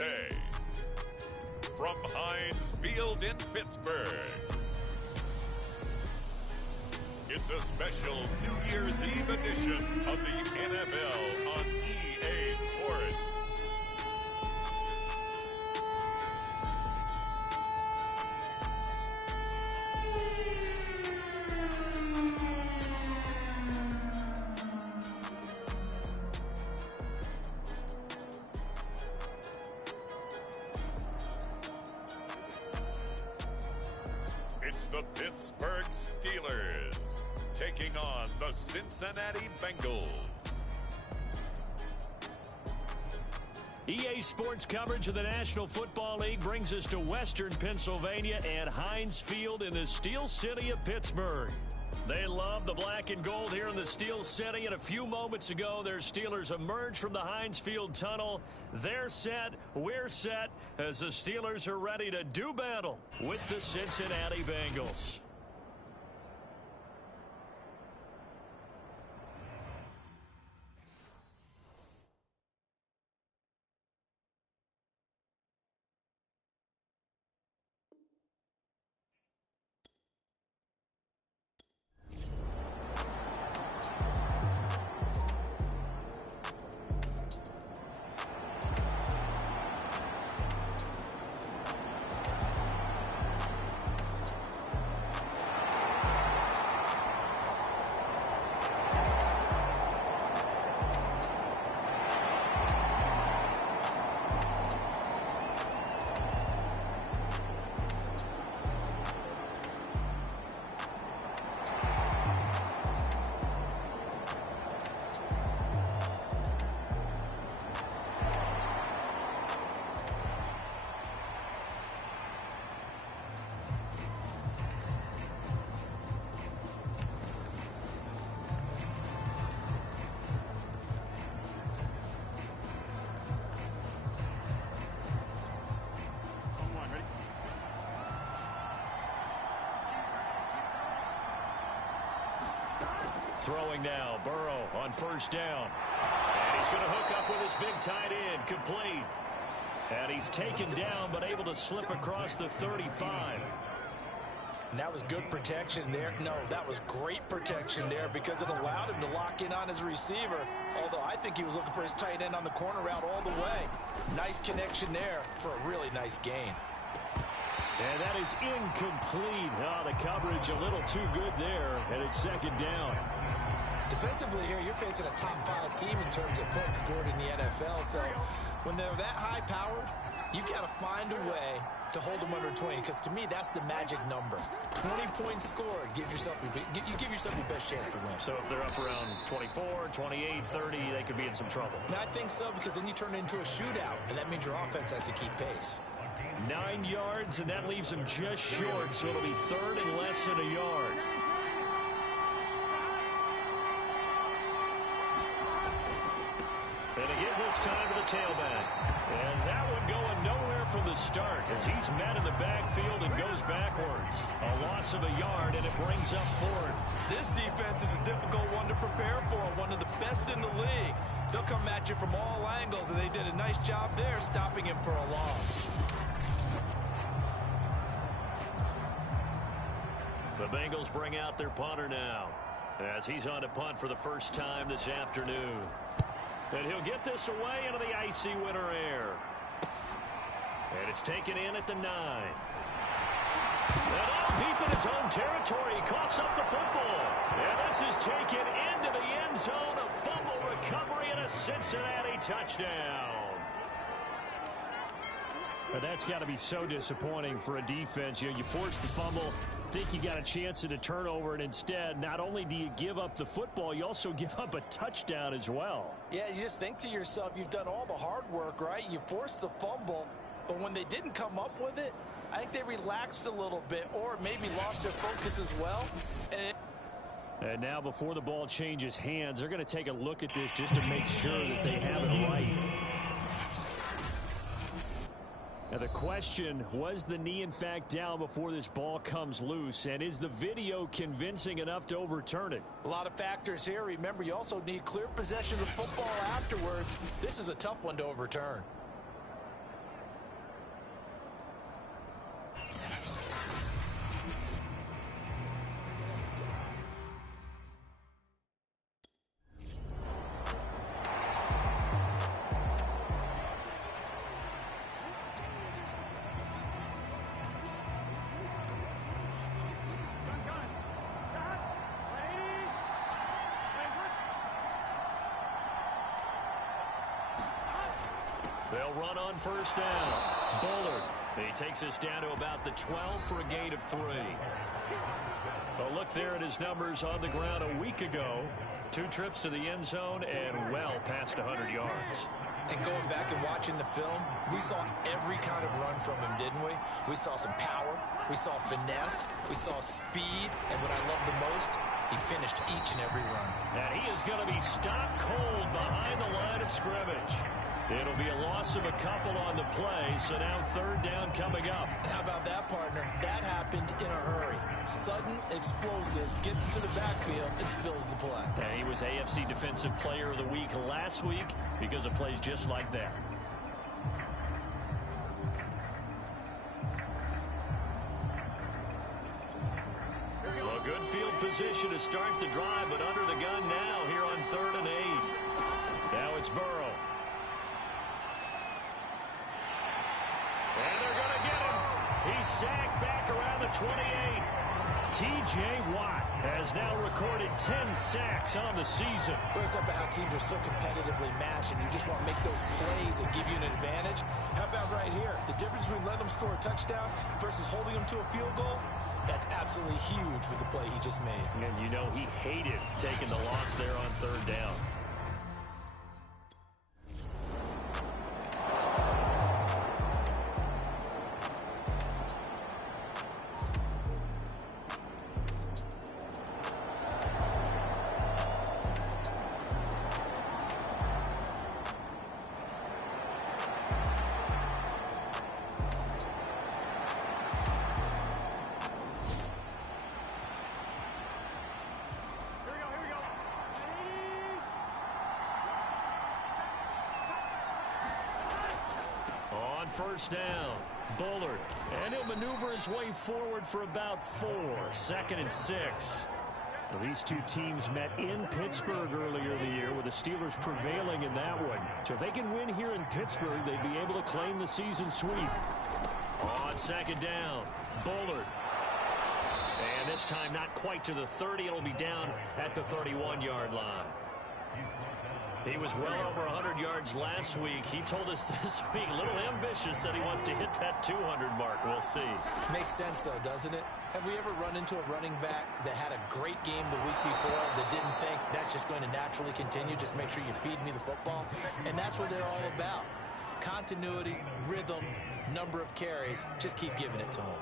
Sunday. From Heinz Field in Pittsburgh, it's a special New Year's Eve edition of the NFL on EA Sports. It's the Pittsburgh Steelers taking on the Cincinnati Bengals. EA Sports coverage of the National Football League brings us to Western Pennsylvania and Heinz Field in the Steel City of Pittsburgh. They love the black and gold here in the Steel City, and a few moments ago, their Steelers emerged from the Heinz Field tunnel. They're set, we're set, as the Steelers are ready to do battle with the Cincinnati Bengals. Throwing now, Burrow on first down. And he's going to hook up with his big tight end, complete. And he's taken down, but able to slip across the 35. And that was good protection there. No, that was great protection there because it allowed him to lock in on his receiver. Although I think he was looking for his tight end on the corner route all the way. Nice connection there for a really nice gain. And that is incomplete. Oh, the coverage a little too good there, and it's second down. Defensively here, you're facing a top-5 team in terms of points scored in the NFL. So when they're that high-powered, you got to find a way to hold them under 20, because to me, that's the magic number. 20 points scored, you give yourself your best chance to win. So if they're up around 24, 28, 30, they could be in some trouble. And I think so, because then you turn it into a shootout, and that means your offense has to keep pace. 9 yards, and that leaves him just short, so it'll be third and less than a yard. And again this time to the tailback. And that one going nowhere from the start as he's met in the backfield and goes backwards. A loss of a yard, and it brings up fourth. This defense is a difficult one to prepare for, one of the best in the league. They'll come at you from all angles, and they did a nice job there stopping him for a loss. The Bengals bring out their punter now as he's on to punt for the first time this afternoon. And he'll get this away into the icy winter air. And it's taken in at the 9. And all deep in his own territory, he coughs up the football. And this is taken into the end zone. A fumble recovery and a Cincinnati touchdown. But that's got to be so disappointing for a defense. You force the fumble, think you got a chance at a turnover, and instead, not only do you give up the football, you also give up a touchdown as well. Yeah, you just think to yourself, you've done all the hard work, right? You forced the fumble, but when they didn't come up with it, I think they relaxed a little bit or maybe lost their focus as well. And now before the ball changes hands, they're going to take a look at this just to make sure that they have it right. Now the question, was the knee in fact down before this ball comes loose? And is the video convincing enough to overturn it? A lot of factors here. Remember, you also need clear possession of the football afterwards. This is a tough one to overturn. They'll run on first down. Bullard. He takes us down to about the 12 for a gain of 3. A look there at his numbers on the ground a week ago. 2 trips to the end zone and well past 100 yards. And going back and watching the film, we saw every kind of run from him, didn't we? We saw some power. We saw finesse. We saw speed. And what I love the most, he finished each and every run. And he is going to be stopped cold behind the line of scrimmage. It'll be a loss of a couple on the play, so now third down coming up. How about that, partner? That happened in a hurry. Sudden, explosive, gets into the backfield, and spills the play. And he was AFC Defensive Player of the Week last week because of plays just like that. A good field position to start the drive, but under the gun now here on 3rd and 8. Now it's Burrow. And they're going to get him. He's sacked back around the 28. T.J. Watt has now recorded 10 sacks on the season. It's up about how teams are so competitively matched, and you just want to make those plays that give you an advantage. How about right here? The difference between letting them score a touchdown versus holding them to a field goal, that's absolutely huge with the play he just made. And you know he hated taking the loss there on 3rd down. First down, Bullard, and he'll maneuver his way forward for about 4. 2nd and 6. Well, these two teams met in Pittsburgh earlier in the year with the Steelers prevailing in that one. So if they can win here in Pittsburgh, they'd be able to claim the season sweep. On 2nd down, Bullard. And this time not quite to the 30. It'll be down at the 31-yard line. He was well over 100 yards last week. He told us this week, a little ambitious, said he wants to hit that 200 mark. We'll see. Makes sense, though, doesn't it? Have we ever run into a running back that had a great game the week before that didn't think that's just going to naturally continue? Just make sure you feed me the football. And that's what they're all about. Continuity, rhythm, number of carries. Just keep giving it to them.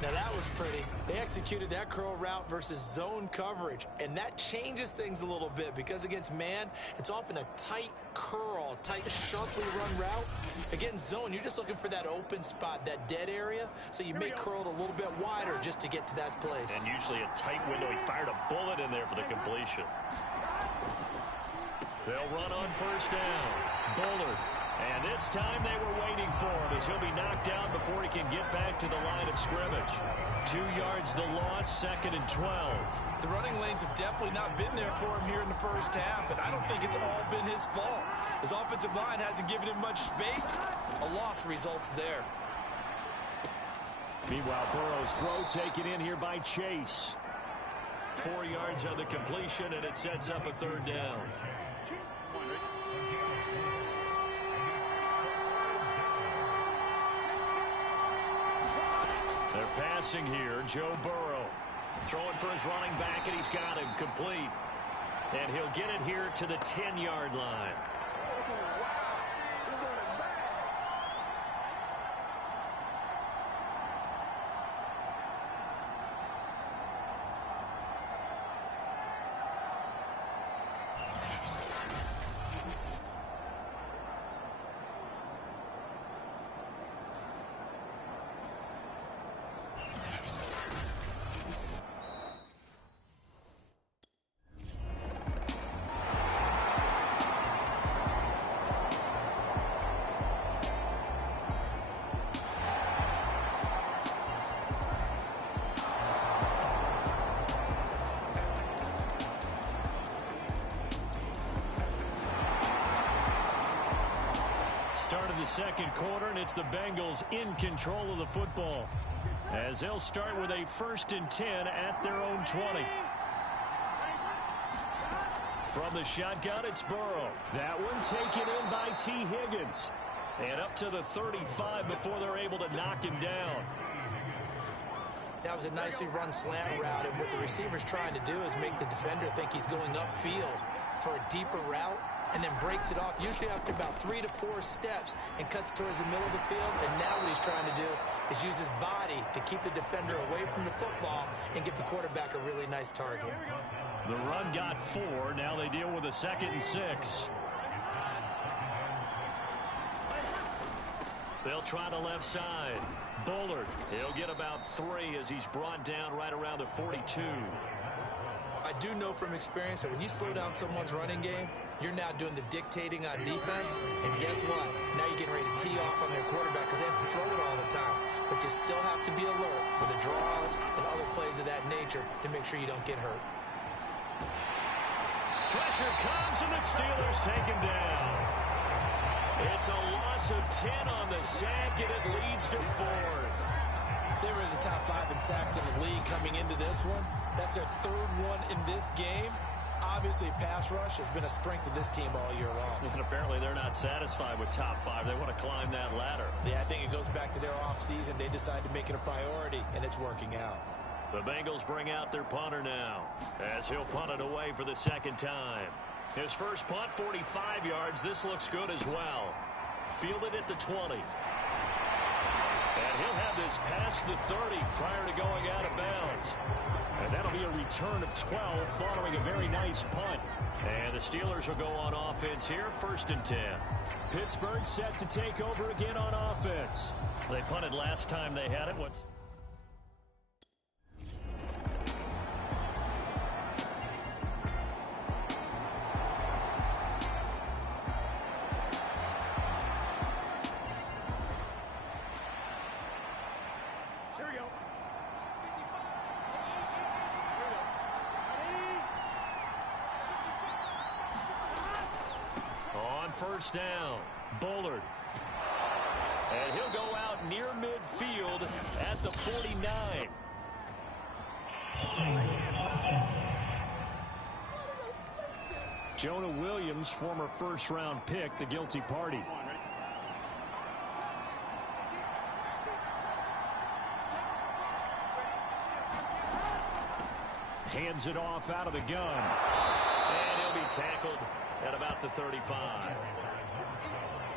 Now that was pretty. They executed that curl route versus zone coverage, and that changes things a little bit because against man, it's often a tight curl, tight, sharply run route. Against zone, you're just looking for that open spot, that dead area, so you make curl a little bit wider just to get to that place. And usually a tight window. He fired a bullet in there for the completion. They'll run on first down. Bullard. And this time they were waiting for him as he'll be knocked out before he can get back to the line of scrimmage. 2 yards the loss, 2nd and 12. The running lanes have definitely not been there for him here in the first half, and I don't think it's all been his fault. His offensive line hasn't given him much space. A loss results there. Meanwhile, Burrow's throw taken in here by Chase. 4 yards on the completion, and it sets up a 3rd down. They're passing here. Joe Burrow throwing for his running back, and he's got him complete. And he'll get it here to the 10-yard line. Start of the second quarter, and it's the Bengals in control of the football as they'll start with a 1st and 10 at their own 20. From the shotgun, it's Burrow. That one taken in by T. Higgins. And up to the 35 before they're able to knock him down. That was a nicely run slant route, and what the receiver's trying to do is make the defender think he's going upfield for a deeper route, and then breaks it off, usually after about 3 to 4 steps, and cuts towards the middle of the field. And now what he's trying to do is use his body to keep the defender away from the football and give the quarterback a really nice target. The run got 4. Now they deal with a 2nd and 6. They'll try the left side. Bullard, he'll get about 3 as he's brought down right around the 42. I do know from experience that when you slow down someone's running game, you're now doing the dictating on defense, and guess what? Now you're getting ready to tee off on their quarterback because they have to throw it all the time. But you still have to be alert for the draws and other plays of that nature to make sure you don't get hurt. Pressure comes, and the Steelers take him down. It's a loss of 10 on the sack, and it leads to 4th. They were in the top 5 in sacks in the league coming into this one. That's their 3rd one in this game. Obviously, pass rush has been a strength of this team all year long. And apparently they're not satisfied with top 5. They want to climb that ladder. Yeah, I think it goes back to their offseason. They decided to make it a priority, and it's working out. The Bengals bring out their punter now, as he'll punt it away for the 2nd time. His first punt, 45 yards. This looks good as well. Fielded at the 20. And he'll have this past the 30 prior to going out of bounds. And that'll be a return of 12 following a very nice punt. And the Steelers will go on offense here, 1st and 10. Pittsburgh set to take over again on offense. They punted last time they had it. First down, Bullard. And he'll go out near midfield at the 49. Jonah Williams, former first-round pick, the guilty party. Hands it off out of the gun. And he'll be tackled at about the 35.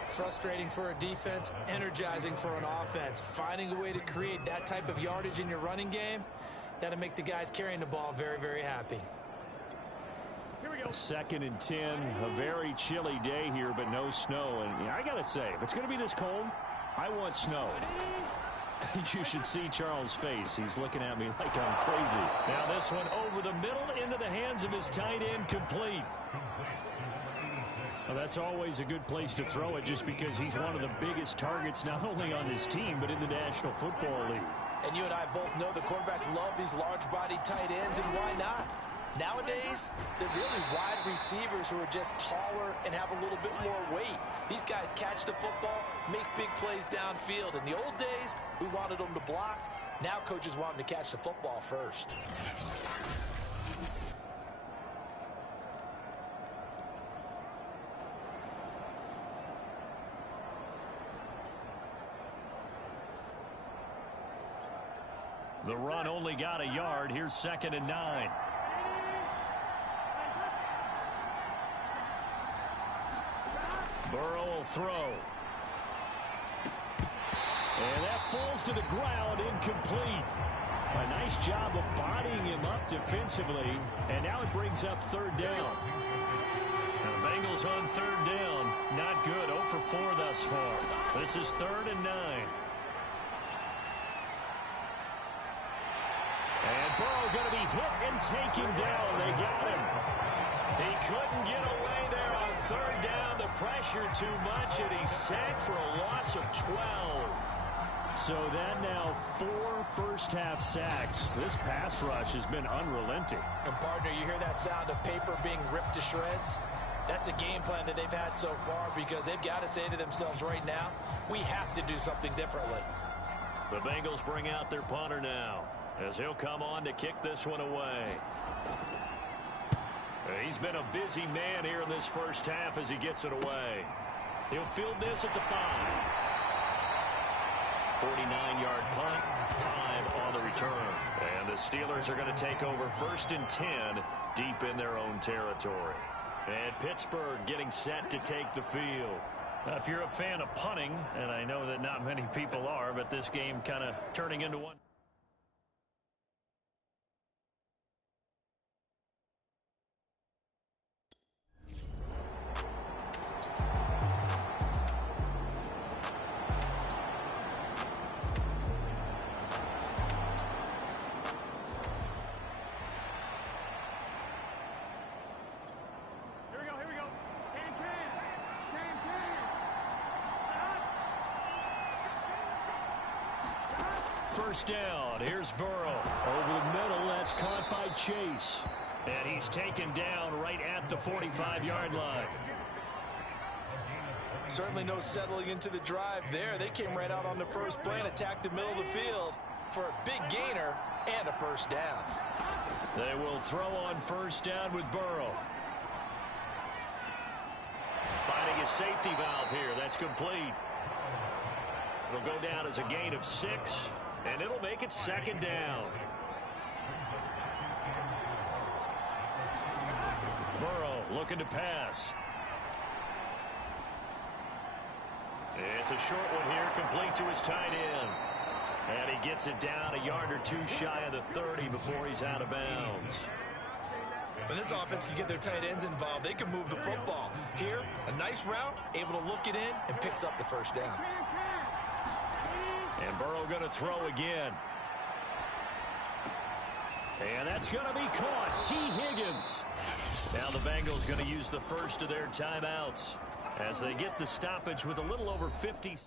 Frustrating for a defense, energizing for an offense. Finding a way to create that type of yardage in your running game, that'll make the guys carrying the ball very, very happy. Here we go. 2nd and 10. A very chilly day here, but no snow. And I got to say, if it's going to be this cold, I want snow. You should see Charles' face. He's looking at me like I'm crazy. Now this one over the middle into the hands of his tight end, complete. Well, that's always a good place to throw it just because he's one of the biggest targets not only on his team but in the National Football League. And you and I both know the quarterbacks love these large-body tight ends, and why not? Nowadays, they're really wide receivers who are just taller and have a little bit more weight. These guys catch the football, make big plays downfield. In the old days, we wanted them to block. Now coaches want them to catch the football first. The run only got a yard. Here's 2nd and 9. Burrow will throw. And that falls to the ground, incomplete. A nice job of bodying him up defensively. And now it brings up 3rd down. Now the Bengals on 3rd down. Not good. 0 for 4 thus far. This is 3rd and 9. And Burrow going to be hit and taken down. They got him. He couldn't get away there on 3rd down. The pressure too much, and he's sacked for a loss of 12. So that now 4 first-half sacks. This pass rush has been unrelenting. And, partner, you hear that sound of paper being ripped to shreds? That's the game plan that they've had so far because they've got to say to themselves right now, we have to do something differently. The Bengals bring out their punter now, as he'll come on to kick this one away. He's been a busy man here in this first half as he gets it away. He'll field this at the 5. 49-yard punt, 5 on the return. And the Steelers are going to take over 1st and 10 deep in their own territory. And Pittsburgh getting set to take the field. If you're a fan of punting, and I know that not many people are, but this game kind of turning into one. First down. Here's Burrow. Over the middle. That's caught by Chase. And he's taken down right at the 45-yard line. Certainly no settling into the drive there. They came right out on the first play and attacked the middle of the field for a big gainer and a first down. They will throw on first down with Burrow. Finding a safety valve here. That's complete. It'll go down as a gain of 6. And it'll make it 2nd down. Burrow looking to pass. It's a short one here, complete to his tight end. And he gets it down a yard or 2 shy of the 30 before he's out of bounds. When this offense can get their tight ends involved, they can move the football. Here, a nice route, able to look it in, and picks up the first down. And Burrow going to throw again. And that's going to be caught. T. Higgins. Now the Bengals going to use the first of their timeouts as they get the stoppage with a little over 50.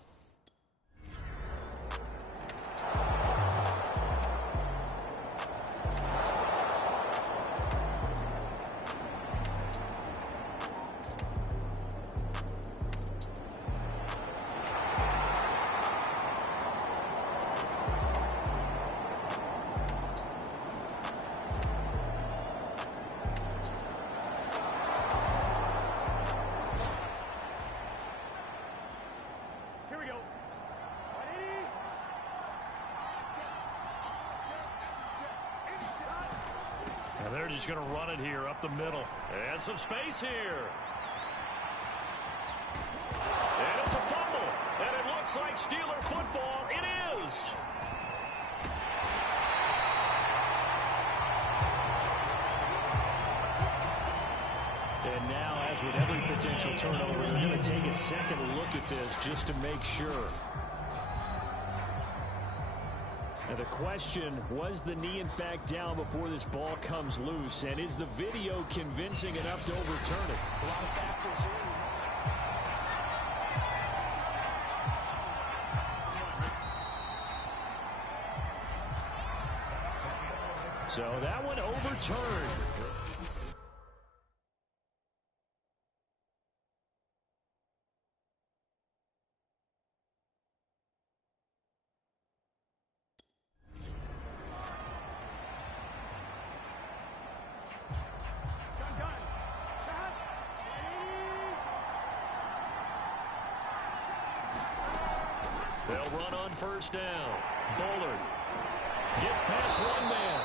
They're just going to run it here up the middle. And some space here. And it's a fumble. And it looks like Steeler football. It is. And now, as with every potential turnover, they're going to take a second look at this just to make sure. And the question, was the knee in fact down before this ball comes loose? And is the video convincing enough to overturn it? A lot of factors here. So that one overturned. They'll run on first down. Bullard gets past one man.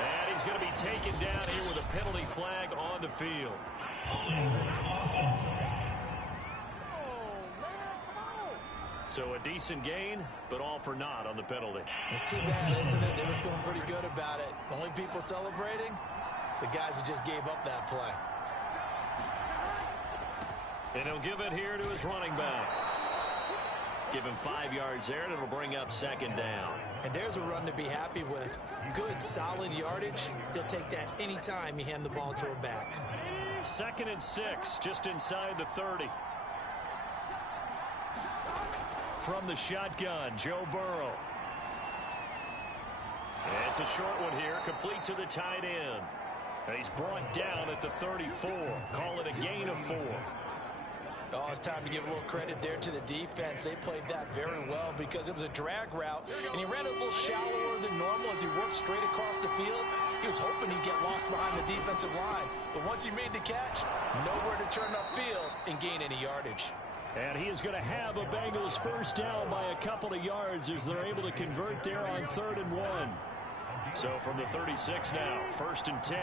And he's going to be taken down here with a penalty flag on the field. So a decent gain, but all for naught on the penalty. It's too bad, isn't it? They were feeling pretty good about it. The only people celebrating, the guys who just gave up that play. And he'll give it here to his running back. Give him 5 yards there, and it'll bring up second down. And there's a run to be happy with. Good, solid yardage. He'll take that anytime you hand the ball to a back. 2nd and 6, just inside the 30. From the shotgun, Joe Burrow. And it's a short one here, complete to the tight end. And he's brought down at the 34. Call it a gain of 4. Oh, it's time to give a little credit there to the defense. They played that very well because it was a drag route, and he ran a little shallower than normal as he worked straight across the field. He was hoping he'd get lost behind the defensive line, but once he made the catch, nowhere to turn upfield and gain any yardage. And he is going to have a Bengals first down by a couple of yards as they're able to convert there on 3rd and 1. So from the 36 now, 1st and 10.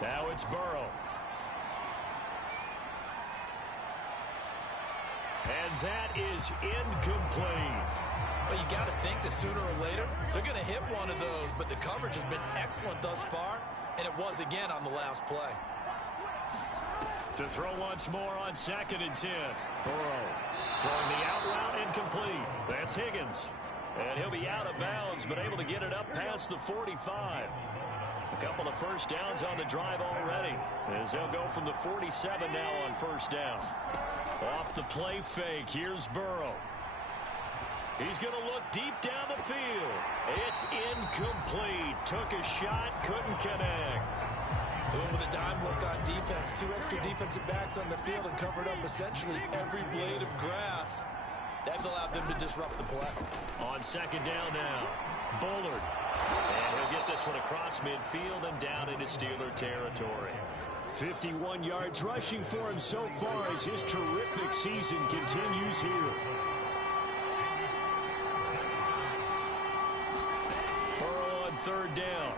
Now it's Burrow. And that is incomplete. Well, you got to think that sooner or later, they're going to hit one of those, but the coverage has been excellent thus far, and it was again on the last play. To throw once more on 2nd and 10. Burrow throwing the out route incomplete. That's Higgins. And he'll be out of bounds, but able to get it up past the 45. A couple of first downs on the drive already, as they'll go from the 47 now on 1st down. Off the play fake, here's Burrow. He's going to look deep down the field. It's incomplete. Took a shot, couldn't connect. With a dime look on defense, 2 extra defensive backs on the field and covered up essentially every blade of grass. That allowed them to disrupt the play. On 2nd down now, Bullard. And he'll get this one across midfield and down into Steeler territory. 51 yards rushing for him so far as his terrific season continues here. Burrow on 3rd down.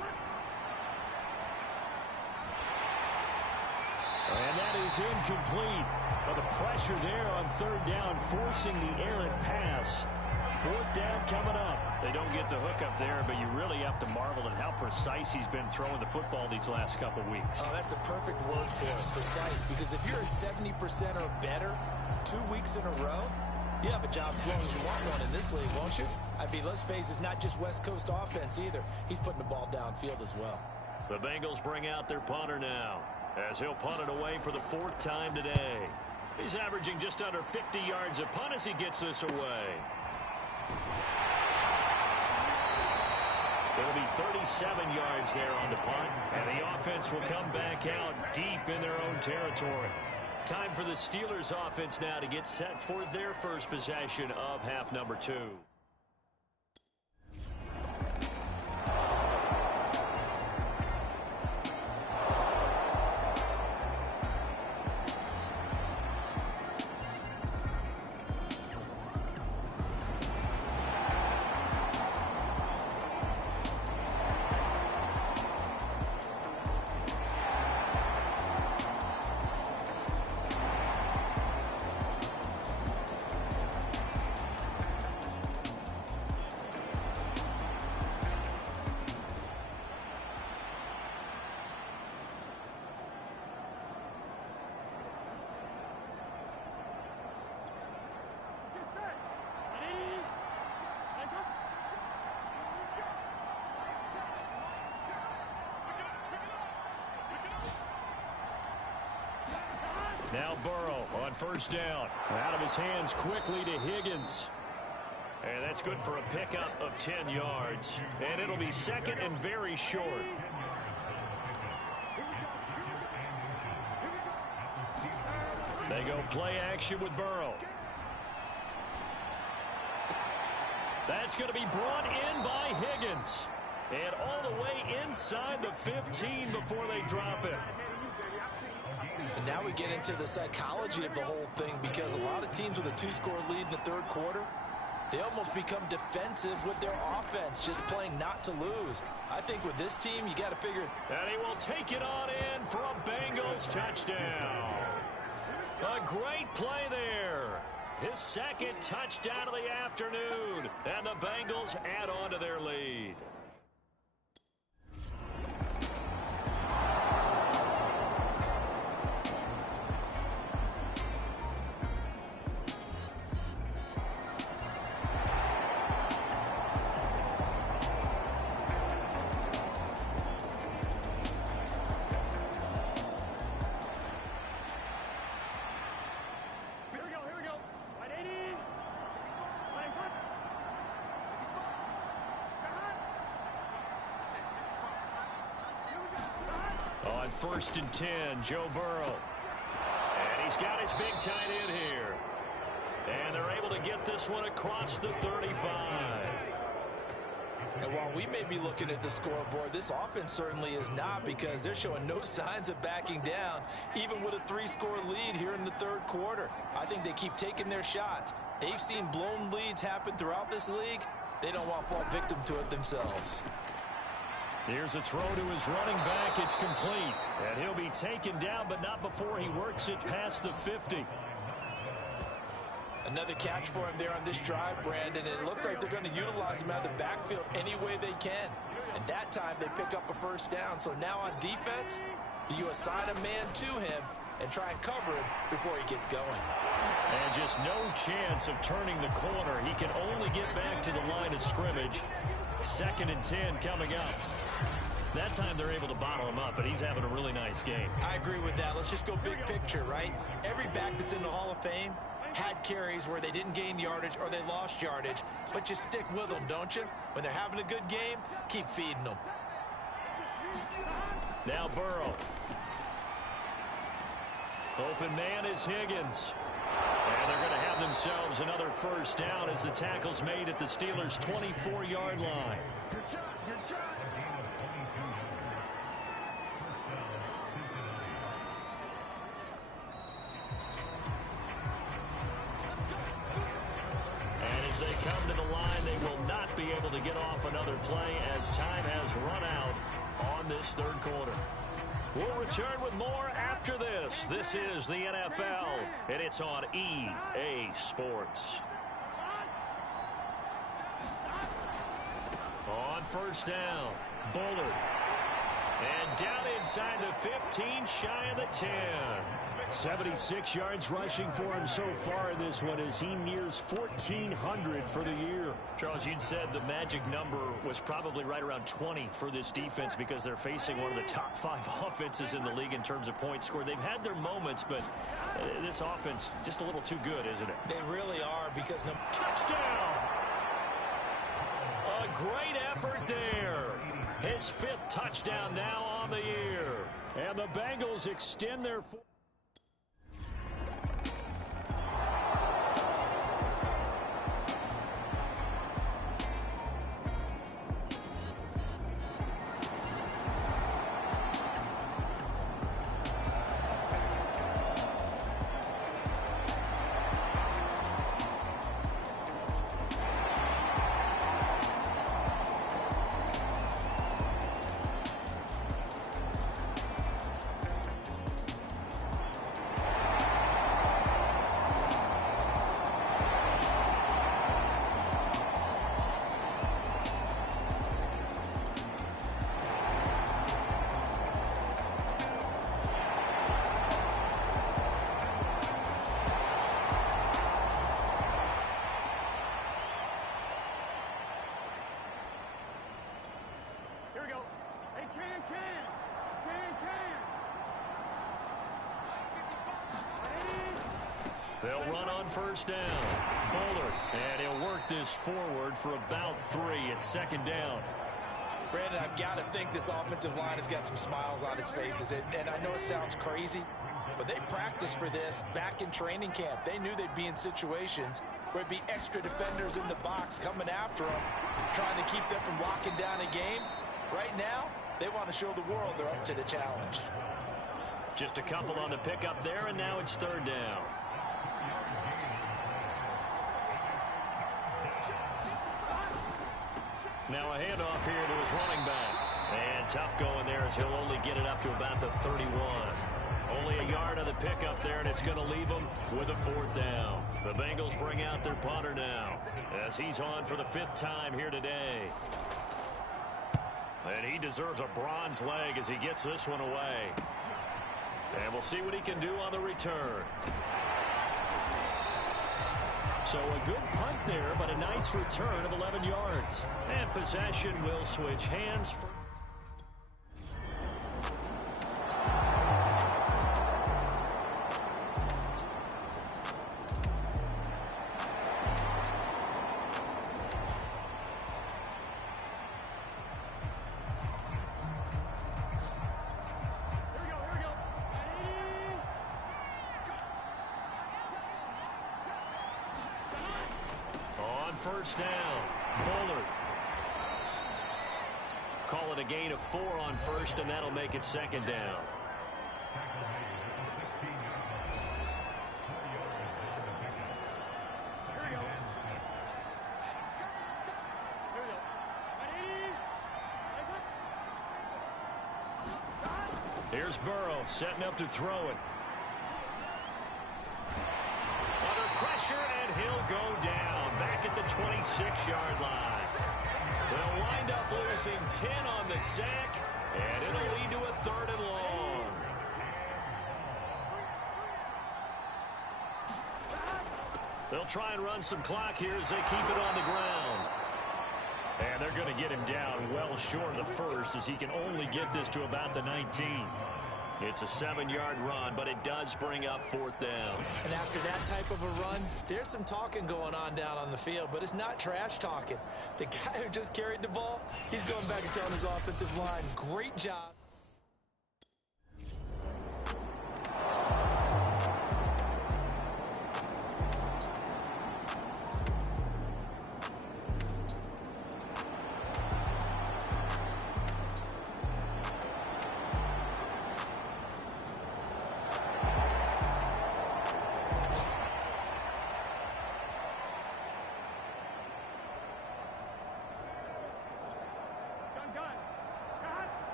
And that is incomplete. Well, the pressure there on 3rd down, forcing the errant pass. 4th down coming up. They don't get the hook up there, but you really have to marvel at how precise he's been throwing the football these last couple weeks. Oh, that's a perfect word for it, precise, because if you're at 70% or better 2 weeks in a row, you have a job as long as you want one in this league, won't you? I mean, let's face it, it's not just West Coast offense either. He's putting the ball downfield as well. The Bengals bring out their punter now, as he'll punt it away for the 4th time today. He's averaging just under 50 yards a punt as he gets this away. It'll be 37 yards there on the punt, and the offense will come back out deep in their own territory. Time for the Steelers offense now to get set for their first possession of half number 2. Now Burrow on 1st down. Out of his hands quickly to Higgins. And that's good for a pickup of 10 yards. And it'll be 2nd and very short. They go play action with Burrow. That's going to be brought in by Higgins. And all the way inside the 15 before they drop it. And now we get into the psychology of the whole thing, because a lot of teams with a 2-score lead in the 3rd quarter, they almost become defensive with their offense, just playing not to lose. I think with this team, you got to figure. And he will take it on in for a Bengals touchdown. A great play there. His 2nd touchdown of the afternoon. And the Bengals add on to their lead. On 1st and 10, Joe Burrow. And he's got his big tight end here. And they're able to get this one across the 35. And while we may be looking at the scoreboard, this offense certainly is not, because they're showing no signs of backing down, even with a 3-score lead here in the third quarter. I think they keep taking their shots. They've seen blown leads happen throughout this league. They don't want to fall victim to it themselves. Here's a throw to his running back. It's complete. And he'll be taken down, but not before he works it past the 50. Another catch for him there on this drive, Brandon. It looks like they're going to utilize him out of the backfield any way they can. And that time they pick up a first down. So now on defense, do you assign a man to him and try and cover him before he gets going? And just no chance of turning the corner. He can only get back to the line of scrimmage. 2nd and 10 coming up. That time they're able to bottle him up, but he's having a really nice game. I agree with that. Let's just go big picture, right? Every back that's in the Hall of Fame had carries where they didn't gain yardage or they lost yardage, but you stick with them, don't you? When they're having a good game, keep feeding them. Now Burrow. Open man is Higgins. And they're going to have themselves another first down as the tackle's made at the Steelers' 24-yard line. And as they come to the line, they will not be able to get off another play as time has run out on this third quarter. We'll return with more after this. This is the NFL, and it's on EA Sports. On first down, Bullard. And down inside the 15, shy of the 10. 76 yards rushing for him so far in this one as he nears 1,400 for the year. Charles, you'd said the magic number was probably right around 20 for this defense because they're facing one of the top 5 offenses in the league in terms of points scored. They've had their moments, but this offense just a little too good, isn't it? They really are, because touchdown! A great effort there. His 5th touchdown now on the year. And the Bengals extend their... They'll run on first down. Bullard, and he'll work this forward for about 3 at 2nd down. Brandon, I've got to think this offensive line has got some smiles on its faces. And I know it sounds crazy, but they practiced for this back in training camp. They knew they'd be in situations where there'd be extra defenders in the box coming after them, trying to keep them from locking down a game. Right now, they want to show the world they're up to the challenge. Just a couple on the pickup there, and now it's 3rd down. Now a handoff here to his running back. And tough going there as he'll only get it up to about the 31. Only a yard on the pickup there, and it's going to leave him with a 4th down. The Bengals bring out their punter now as he's on for the 5th time here today. And he deserves a bronze leg as he gets this one away. And we'll see what he can do on the return. So a good punt there, but a nice return of 11 yards. And possession will switch hands for... First down, Bullard. Call it a gain of 4 on first, and that'll make it second down. Here's Burrow setting up to throw it. Under pressure, and he'll go down back at the 26-yard line. They'll wind up losing 10 on the sack, and it'll lead to a 3rd and long. They'll try and run some clock here as they keep it on the ground. And they're going to get him down well short of the first, as he can only get this to about the 19. It's a 7-yard run, but it does bring up 4th down. And after that type of a run, there's some talking going on down on the field, but it's not trash talking. The guy who just carried the ball, he's going back and telling his offensive line, great job.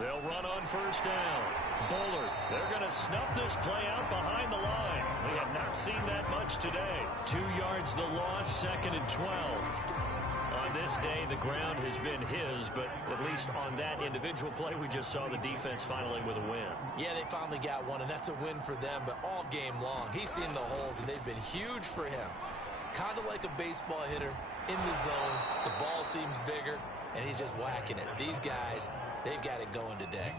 They'll run on first down. Bullard, they're going to snuff this play out behind the line. We have not seen that much today. 2 yards the loss, 2nd and 12. On this day, the ground has been his, but at least on that individual play, we just saw the defense finally with a win. Yeah, they finally got one, and that's a win for them, but all game long, he's seen the holes, and they've been huge for him. Kind of like a baseball hitter in the zone. The ball seems bigger, and he's just whacking it. These guys, they've got it going today.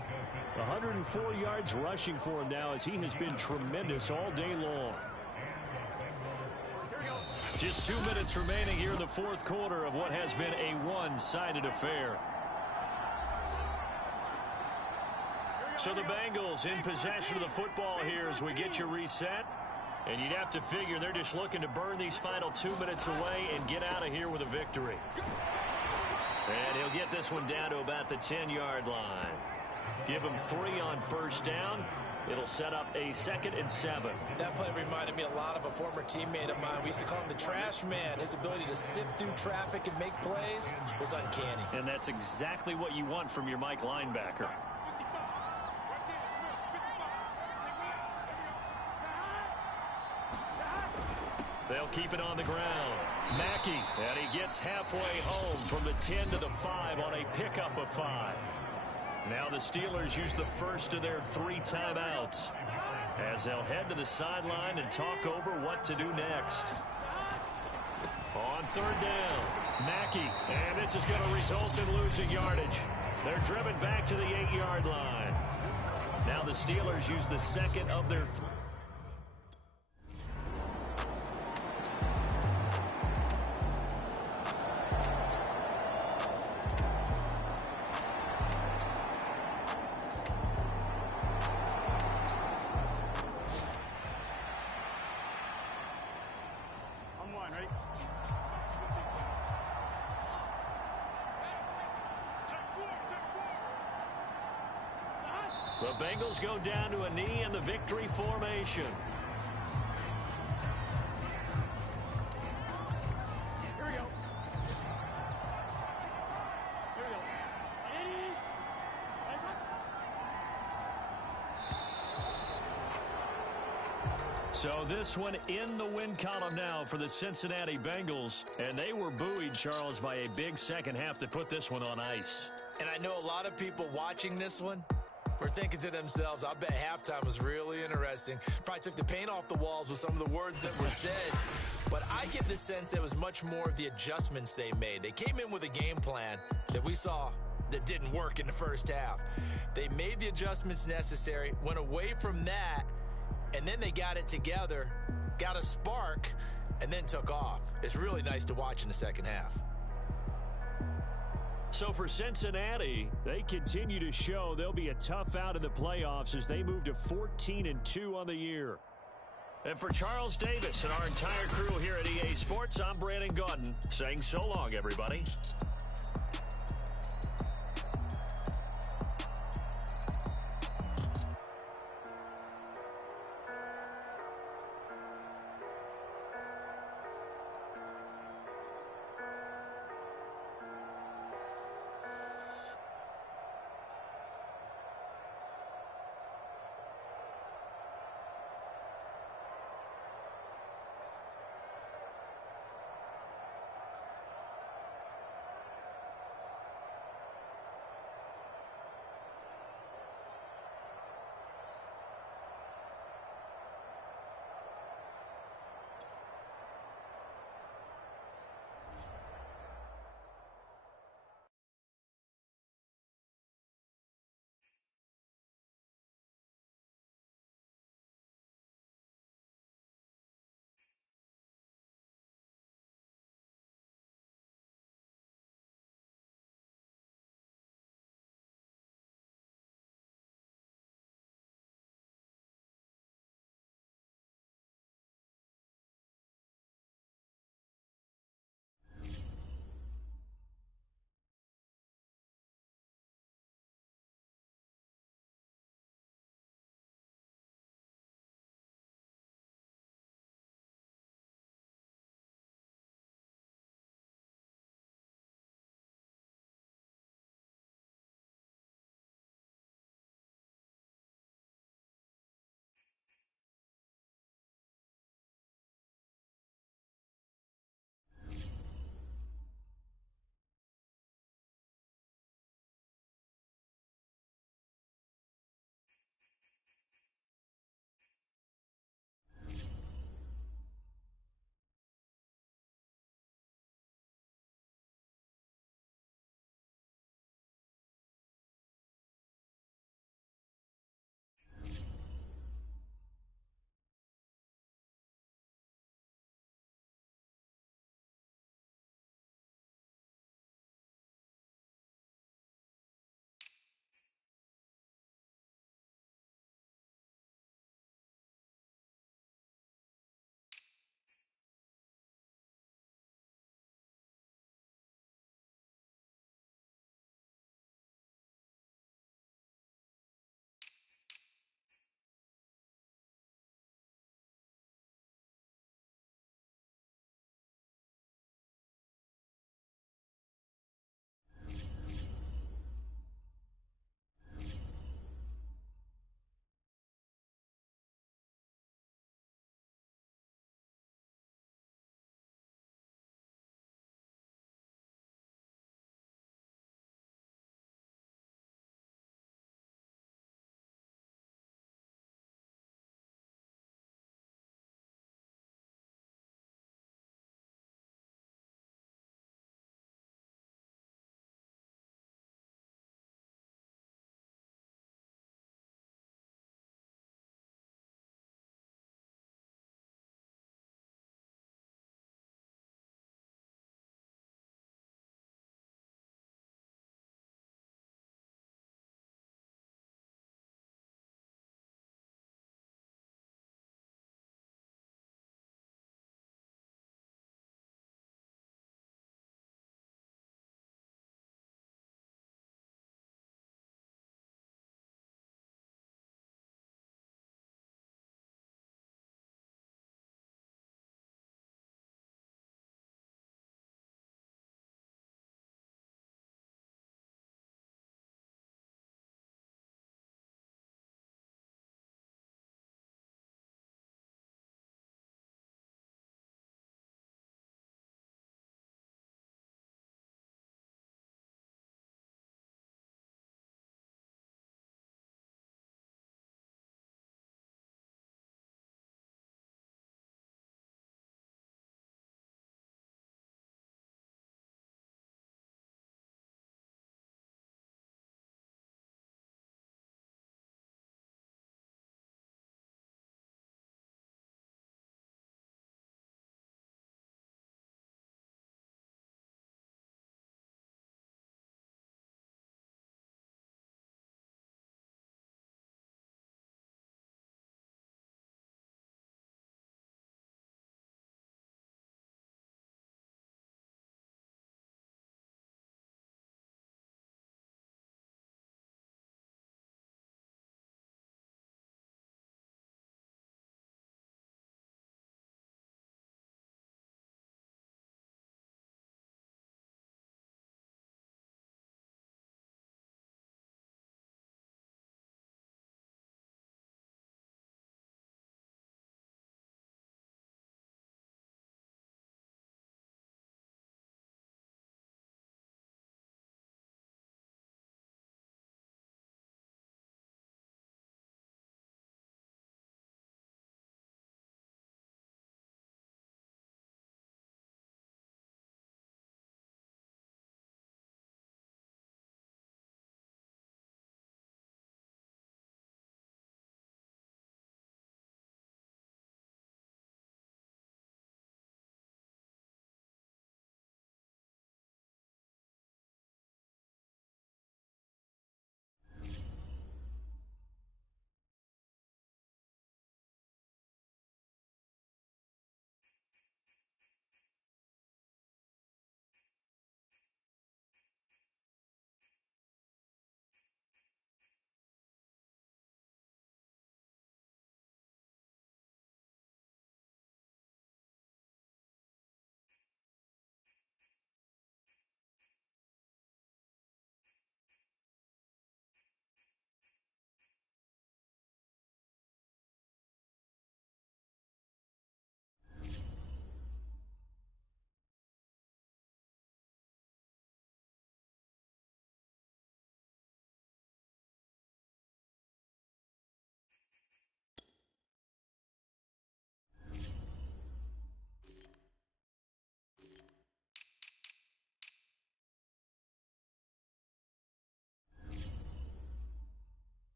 104 yards rushing for him now, as he has been tremendous all day long. Just 2 minutes remaining here in the 4th quarter of what has been a one-sided affair. So the Bengals in possession of the football here as we get you reset. And you'd have to figure they're just looking to burn these final 2 minutes away and get out of here with a victory. And he'll get this one down to about the 10-yard line. Give him 3 on first down. It'll set up a 2nd and 7. That play reminded me a lot of a former teammate of mine. We used to call him the trash man. His ability to sit through traffic and make plays was uncanny. And that's exactly what you want from your Mike linebacker. They'll keep it on the ground. Mackey, and he gets halfway home from the 10 to the 5 on a pickup of 5. Now the Steelers use the first of their 3 timeouts as they'll head to the sideline and talk over what to do next. On 3rd down, Mackey, and this is going to result in losing yardage. They're driven back to the 8-yard line. Now the Steelers use the 2nd of their 3. The Bengals go down to a knee in the victory formation. Here we go. Here we go. So this one in the win column now for the Cincinnati Bengals. And they were buoyed, Charles, by a big second half to put this one on ice. And I know a lot of people watching this one were thinking to themselves, I bet halftime was really interesting. Probably took the paint off the walls with some of the words that were said. But I get the sense it was much more of the adjustments they made. They came in with a game plan that we saw that didn't work in the first half. They made the adjustments necessary, went away from that, and then they got it together, got a spark, and then took off. It's really nice to watch in the second half. So for Cincinnati, they continue to show they'll be a tough out in the playoffs as they move to 14-2 on the year. And for Charles Davis and our entire crew here at EA Sports, I'm Brandon Gaudin saying so long, everybody.